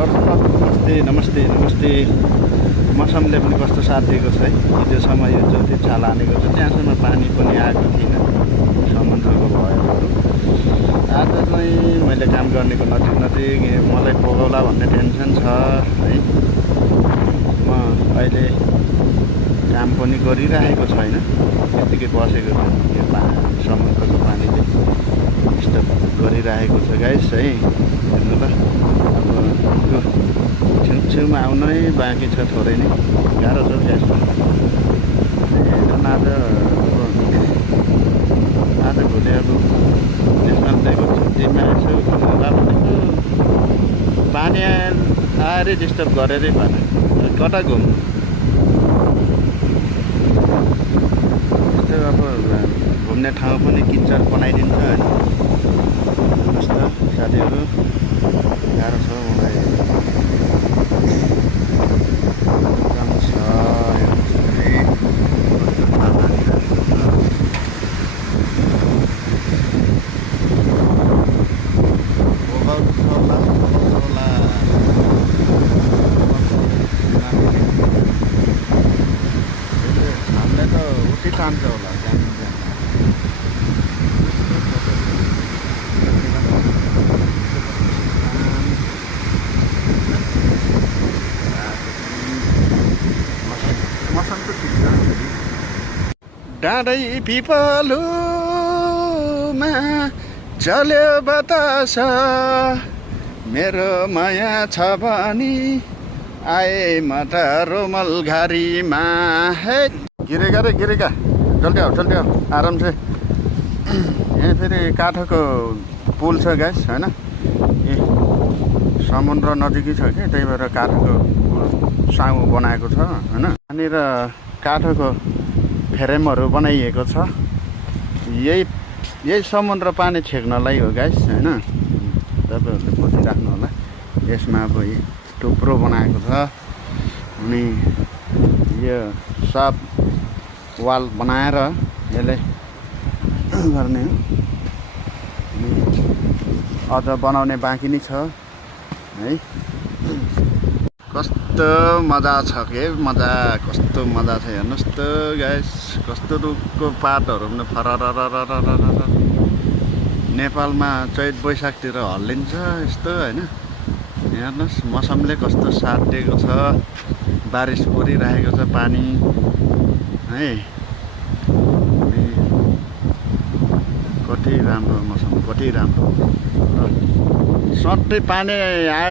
नमस्ते नमस्ते नमस्ते। मौसमले पनि कस्तो साथ दिएको छ है। हिजोसम्म यो जति छाल हानेको छ त्यहाँसम्म पानी पनि आएको थिएन समुद्रको भएरहरू। आज चाहिँ मैले काम गर्नेको नजिक नजिक मलाई पुगौला भन्ने टेन्सन छ है। म अहिले काम पनि गरिरहेको छैन, त्यतिकै बसेको छु। यो समुद्रको पानीले डिस्टर्ब गरिरहेको छ गाइस है। हेर्नु त, अब यो छेउछेउमा आउनै बाँकी छ, थोरै नै गाह्रो छ ग्यास। आजभोलि अब त्यसमा दिएको छुट्टीमा यसो घुम्नुला भनेको पानी आएरै डिस्टर्ब गरेरै भएन। कता घुम्नु यस्तो, अब घुम्ने ठाउँ पनि किचड बनाइदिन्छ होइन। हेर्नुहोस् त साथीहरू, गाह्रो छ मलाई। तान्छ होला जानु मौसम त ठिक छ। डाँडै पिपलुमा चल्यो बतास, मेरो माया छ भनी आए म त रोमल घारीमा। हे गिरेगा रे गिरेगा, जल्दी आओ आराम से। यहाँ फेरि काठको पुल छ ग्यास होइन। ए समुद्र नजिकै छ कि, त्यही भएर काठको पुल सामु बनाएको छ होइन। यहाँनिर काठको फ्रेमहरू बनाइएको छ। यही समुद्र पानी छेक्नलाई हो ग्यास होइन। तपाईँहरूले बुझिराख्नु होला। यसमा अब टुप्रो बनाएको छ अनि यो सब वाल बनाएर यसले गर्ने हो। अझ बनाउने बाँकी नै छ है। कस्तो मजा छ के मजा, कस्तो मजा छ। हेर्नुहोस् त गाइस, कस्तो रुखको पातहरू पनि फरररररररर। नेपालमा चैत वैशाखतिर हल्लिन्छ यस्तो होइन। हेर्नुहोस् मौसमले कस्तो साथ दिएको छ, बारिस परिरहेको छ पानी है। कति राम्रो मौसम, कति राम्रो। सधैँ पानी आयो